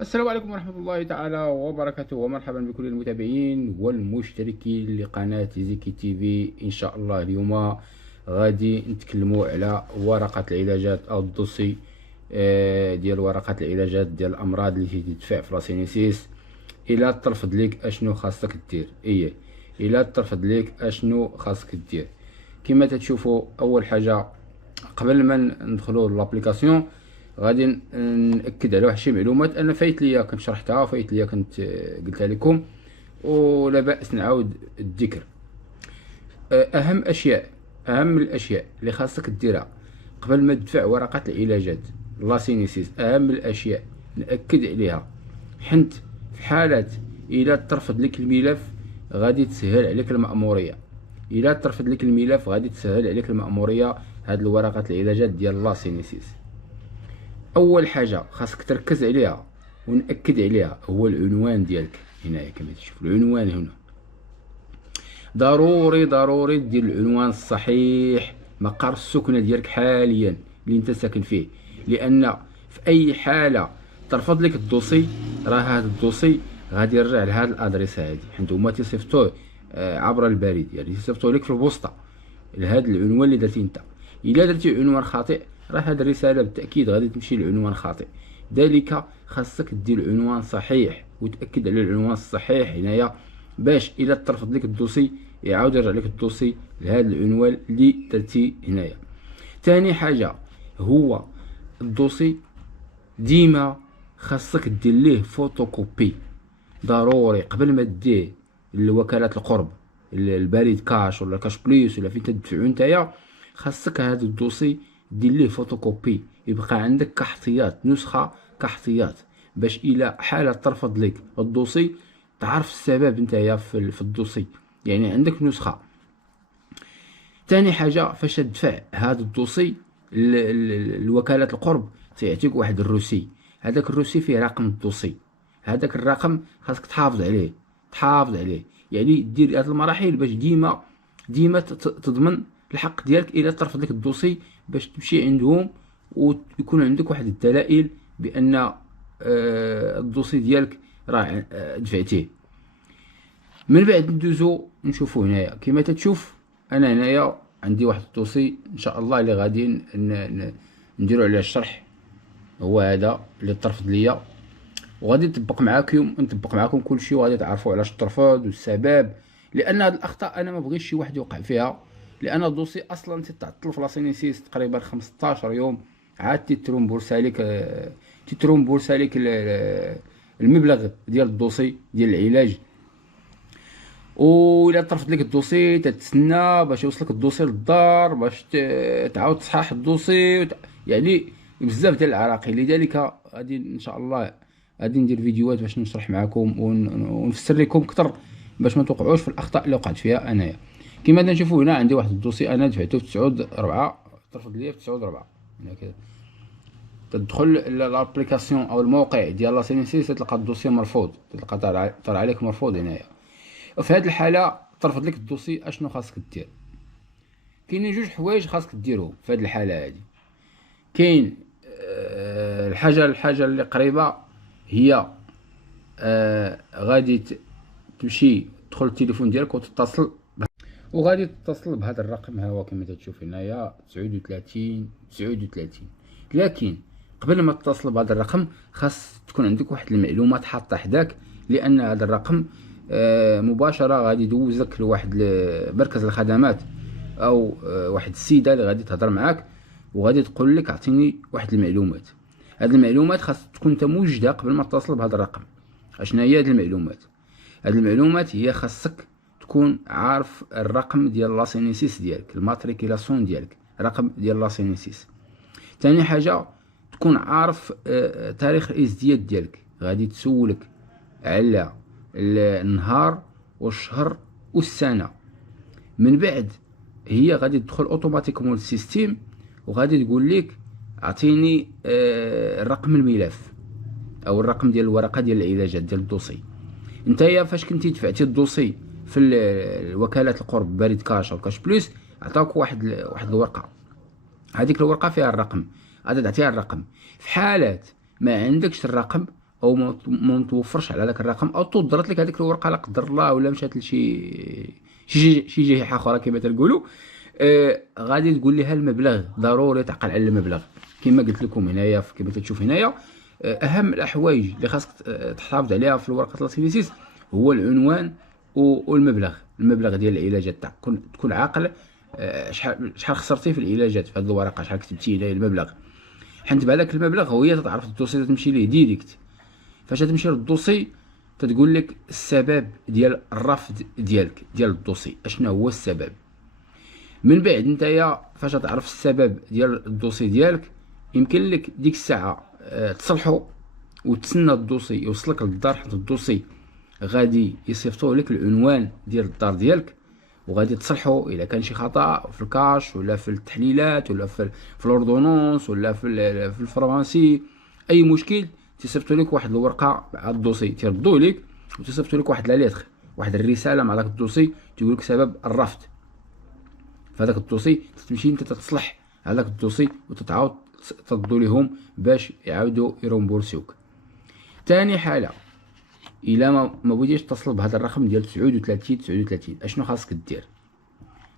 السلام عليكم ورحمة الله تعالى وبركاته، ومرحبا بكل المتابعين والمشتركين لقناة زيكي تي في. إن شاء الله اليوم غادي نتكلموا على ورقة العلاجات أو الدوسي ديال ورقة العلاجات ديال الأمراض اللي تدفع في لاسينيسيس. إلا ترفض ليك أشنو خاصك دير؟ إلا ترفض ليك أشنو خاصك دير؟ كما تشوفوا، أول حاجة قبل ما ندخلوا لابليكاسيون غادي ناكد على واحد شي معلومات انا فايت ليا، كنت شرحتها فايت ليا، كنت قلتها لكم ولا باس نعاود الذكر. اهم الاشياء اللي خاصك ديرها قبل ما تدفع ورقه العلاجات لاسينيسيس، اهم الاشياء ناكد عليها، حنت في حاله الى ترفض لك الملف غادي تسهل عليك المأموريه. الى ترفض لك الملف غادي تسهل عليك المأموريه هاد الورقه العلاجات ديال لاسينيسيس. اول حاجه خاصك تركز عليها ونأكد عليها هو العنوان ديالك. هنايا كما تشوف العنوان هنا، ضروري دير العنوان الصحيح، مقر السكنه ديالك حاليا اللي انت ساكن فيه، لان في اي حاله ترفض لك الدوسي راه هذا الدوسي غادي يرجع لهذا الادريس هادي، حيت هما تيصيفطوه عبر البريد، يعني تيصيفطوه لك في البوسطه لهذا العنوان اللي درتي انت. الا درتي عنوان خاطئ راه هذه الرساله بالتاكيد غادي تمشي لعنوان خاطئ، ذلك خاصك دير عنوان صحيح وتاكد على العنوان الصحيح هنايا، باش الا ترفض لك الدوسي يعاود يرجع لك الدوسي لهذا العنوان اللي درتي هنايا. ثاني حاجه هو الدوسي ديما خاصك دير ليه فوتوكوبي ضروري قبل ما ديه لوكالات القرب، البريد كاش ولا كاش بليس ولا فين تدفعو نتايا. خاصك هذا الدوسي دير ليه فوتوكوبي يبقى عندك كاحتياط، نسخه كاحتياط، باش الى حاله ترفض لك الدوسي تعرف السبب نتايا في الدوسي، يعني عندك نسخه. تاني حاجه فاش تدفع هذا الدوسي لوكالة القرب تيعطيك واحد الروسي، هذاك الروسي فيه رقم الدوسي، هذاك الرقم خاصك تحافظ عليه، يعني دير هاد المراحل باش ديما تضمن الحق ديالك الى ترفض لك الدوسي، باش تمشي عندهم ويكون عندك واحد الدلائل بان الدوسي ديالك راه دفعتيه. من بعد ندوزو نشوفو هنايا كما تتشوف، انا هنايا عندي واحد الدوسي ان شاء الله اللي غادي نديرو عليه الشرح، هو هذا اللي ترفض ليا، وغادي نطبق معاكم كل شيء، وغادي تعرفوا علاش ترفض والسبب، لان هاد الاخطاء انا ما بغيتش شي واحد يوقع فيها، لان الدوسي اصلا تتعطل في لاسينيسيس تقريبا 15 يوم، عاد تيترومبورسا لك المبلغ ديال الدوسي ديال العلاج. وإلا طرفت لك الدوسي تتسنى باش يوصلك الدوسي للدار، باش تعاود تصحح الدوسي يعني بزاف ديال العراقيل. لذلك غادي ان شاء الله غادي ندير فيديوهات باش نشرح معكم ونفسر لكم اكثر باش ما توقعوش في الاخطاء اللي وقعت فيها انايا. كما نشوفوا هنا عندي واحد الدوسي انا دفعته في 9/4، ترفض ليا في 9/4. هنا كذا تدخل لابليكاسيون او الموقع ديال لاسينيسيس تلقى الدوسي مرفوض، تلقى طالع عليك مرفوض هنايا. وفي هذه الحاله ترفض لك الدوسي اشنو خاصك دير؟ كاينين جوج حوايج خاصك ديرهم في هذه الحاله هذه. كاين الحاجه اللي قريبه هي غادي تمشي تدخل التليفون ديالك وتتصل وغادي تتصل بهذا الرقم، ها هو كما تشوف هنايا 39. لكن قبل ما تتصل بهذا الرقم خاص تكون عندك واحد المعلومات حاطه حداك، لان هذا الرقم مباشره غادي يدوزك لواحد مركز الخدمات او واحد السيده اللي غادي تهضر معاك وغادي تقول لك اعطيني واحد المعلومات. هاد المعلومات خاص تكون انت موجده قبل ما تتصل بهذا الرقم. اشنا هي هاد المعلومات؟ هاد المعلومات هي خاصك تكون عارف الرقم ديال لاسينيسيس ديالك، الماتريكيلاسيون ديالك، رقم ديال لاسينيسيس. ثاني حاجه تكون عارف تاريخ الازدياد ديالك، غادي تسولك على النهار والشهر والسنه. من بعد هي غادي تدخل اوتوماتيكمون للسيستيم وغادي تقول لك اعطيني رقم الملف او الرقم ديال الورقه ديال العلاجات ديال الدوسي. نتايا فاش كنتي دفعتي الدوسي في الوكالات القرب بريد كاش او كاش بليس عطاوك واحد الورقه، هذيك الورقه فيها الرقم، غادي تعطيها الرقم. في حالات ما عندكش الرقم او ما متوفرش على داك الرقم، او تضرت لك هذيك الورقه لا قدر الله، ولا مشات لشي شي جهه اخرى كما تنقولوا، غادي تقول لها المبلغ ضروري تعقل على المبلغ. كما قلت لكم هنايا، كما تشوف هنايا، اهم الحوايج اللي خاصك تحافظ عليها في الورقه لاسينيسيس هو العنوان والمبلغ. المبلغ ديال العلاجات تاعك تكون عاقل. شحال خسرتي في العلاجات في هذه الورقه، شحال كتبتي هنايا المبلغ، حيت بهذاك المبلغ هو تعرف الدوسي تمشي ليه ديريكت. فاش تمشي للدوسي تتقول لك السبب ديال الرفض ديالك ديال الدوسي، اشنا هو السبب. من بعد نتايا فاش تعرف السبب ديال الدوسي ديالك، يمكن لك ديك الساعه تصلحو وتسنى الدوسي يوصلك للدار، حيت الدوسي غادي يصيفطوه لك العنوان ديال الدار ديالك، وغادي تصلحو الا كان شي خطا في الكاش ولا في التحليلات ولا في الاوردونونس ولا في الفرماسي. اي مشكل تيصيفطوا لك واحد الورقه مع الدوسي تيردوه لك، وتيصيفطوا لك واحد لا ليتر، واحد الرساله مع داك الدوسي تيقول لك سبب الرفض. فهذاك الدوسي تمشي انت تتصلح هذاك الدوسي وتتعاود تردو لهم باش يعاودوا يرومبورسيوك. ثاني حاله، الا ما بغيتيش تصل بهذا الرقم ديال 39 اشنو خاصك دير؟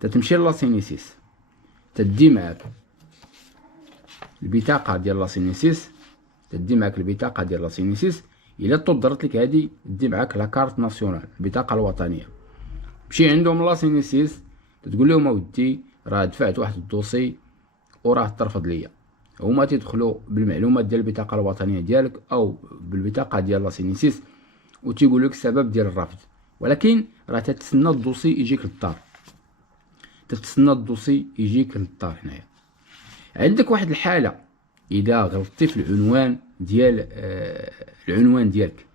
تتمشي لاسينيسيس، تدي معاك البطاقه ديال لاسينيسيس، الا تضرت لك هذه دي معاك لاكارت ناسيونال، البطاقه الوطنيه. مشي عندهم لاسينيسيس تقول لهم اودي راه دفعت واحد الدوسي وراه ترفض ليا. هما تيدخلوا بالمعلومات ديال البطاقه الوطنيه ديالك او بالبطاقه ديال لاسينيسيس وتيقول لك السبب ديال الرفض، ولكن راه تتسنى الدوسي يجيك للدار. هنايا عندك واحد الحاله، اذا غلطتي في العنوان ديال العنوان ديالك،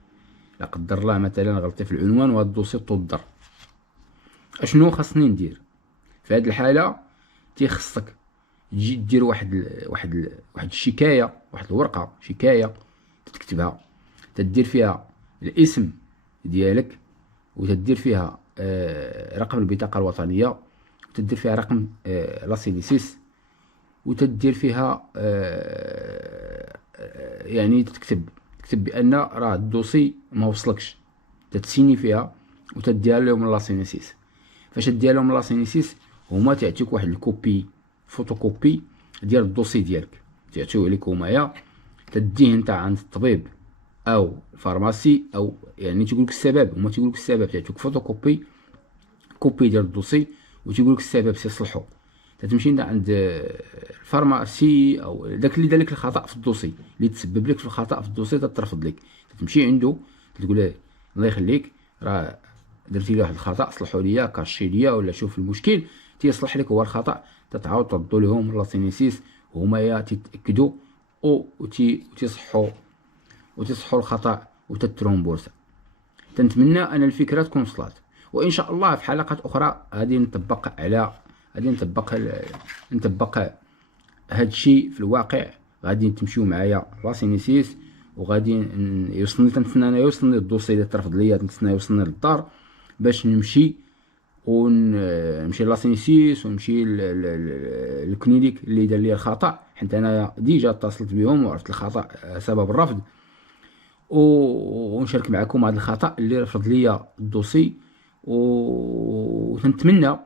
لا قدر الله مثلا غلطتي في العنوان وهذا الدوسي تضر، اشنو خاصني ندير في هذه الحاله؟ تيخصك تجي دير واحد الشكايه، واحد الورقه شكايه تكتبها، تدير فيها الاسم ديالك، وتدير فيها رقم البطاقه الوطنيه، وتدير فيها رقم لاسينيسيس، وتدير فيها يعني تكتب بان راه الدوسي ما وصلكش، تتسيني فيها وتديها لهم لاسينيسيس. فاش ديها لهم لاسينيسيس هما تعطيوك واحد الكوبي فوتوكوبي ديال الدوسي ديالك، تعطيوه لك همايا، تديه انت عند الطبيب او الفارماسي، او يعني تيقول لك السبب، هما تيقول لك السبب، تعطيوك فوتوكوبي ديال الدوسي وتيقول لك السبب سيصلحو. تتمشي انت عند الفارماسي او داك اللي دار لك الخطا في الدوسي، اللي تسبب لك في الخطا في الدوسي تترفض لك، تمشي عنده تقول له الله يخليك راه درتي لي واحد الخطا، صلحوا ليا، كاشي ليا، ولا شوف المشكل، تيصلح لك هو الخطا، تتعاود تردو لهم لاسينيسيس، هما تيتاكدوا وتصحوا الخطا وتترومبورسا. تنتمنى ان الفكره تكون وصلت، وان شاء الله في حلقات اخرى غادي نطبق هاد الشيء في الواقع. غادي تمشيو معايا لاسينيسيس، وغادي يوصلني الدوسي اللي ترفض ليا، تنتسنى يوصلني للدار باش نمشي لاسينيسيس ونمشي للكلينيك اللي دار لي الخطا، حيت انا ديجا اتصلت بهم وعرفت الخطا سبب الرفض، ونشارك معكم هذا الخطا اللي رفض ليا الدوسي. وتنتمنى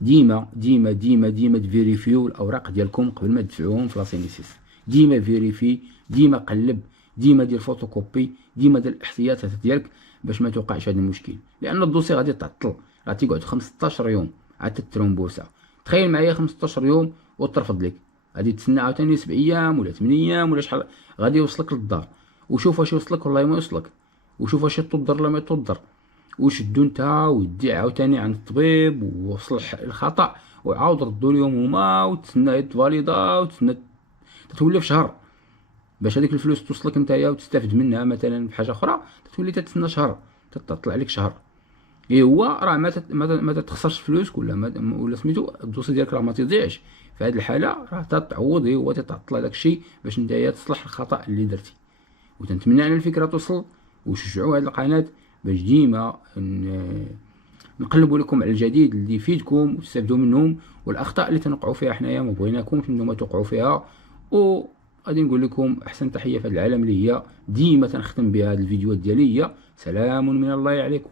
ديما ديما ديما ديما تفيريفيو الاوراق ديالكم قبل ما تدفعوهم في لاسينيسيس. ديما فيريفي، ديما قلب، ديما دير فوتوكوبي، ديما دير الاحتياطات ديالك باش ما توقعش هذا المشكل، لان الدوسي غادي تعطل، راه تيقعد 15 يوم عاد تترومبورسا. تخيل معايا 15 يوم وترفض لك، غادي تسنى عاوتاني 7 ايام ولا 8 ايام ولا شحال غادي يوصلك للدار، وشوف واش يوصلك والله ما يوصلك، وشوف واش تضر ولا ما تضر، وشدو نتا ودي عاوتاني عند الطبيب وصلح الخطا، وعاود ردوا لهم هما، وتسنى يتفاليدا، وتسنى تتولي في شهر باش هذيك الفلوس توصلك نتايا وتستافد منها مثلا في حاجه اخرى، تتولي تتسنى شهر، تطلع عليك شهر. هو راه ما تخسرش فلوسك ولا سميتو الدوسي ديالك راه ما تضيعش. في هذه الحاله راه تتعوض، هو تتعطل هذاك الشيء باش نتايا تصلح الخطا اللي درتي. وتنتمنى ان الفكره توصل، وشجعوا هذه القناه باش ديما نقلبوا لكم على الجديد اللي يفيدكم وتستافدوا منهم، والاخطاء اللي تنوقعوا فيها حنايا ما بغيناكمش نتوما توقعوا فيها، غادي نقول لكم احسن تحيه في هذا العالم اللي هي ديما تنختم بها هذه الفيديوهات ديالي، هي سلام من الله عليكم.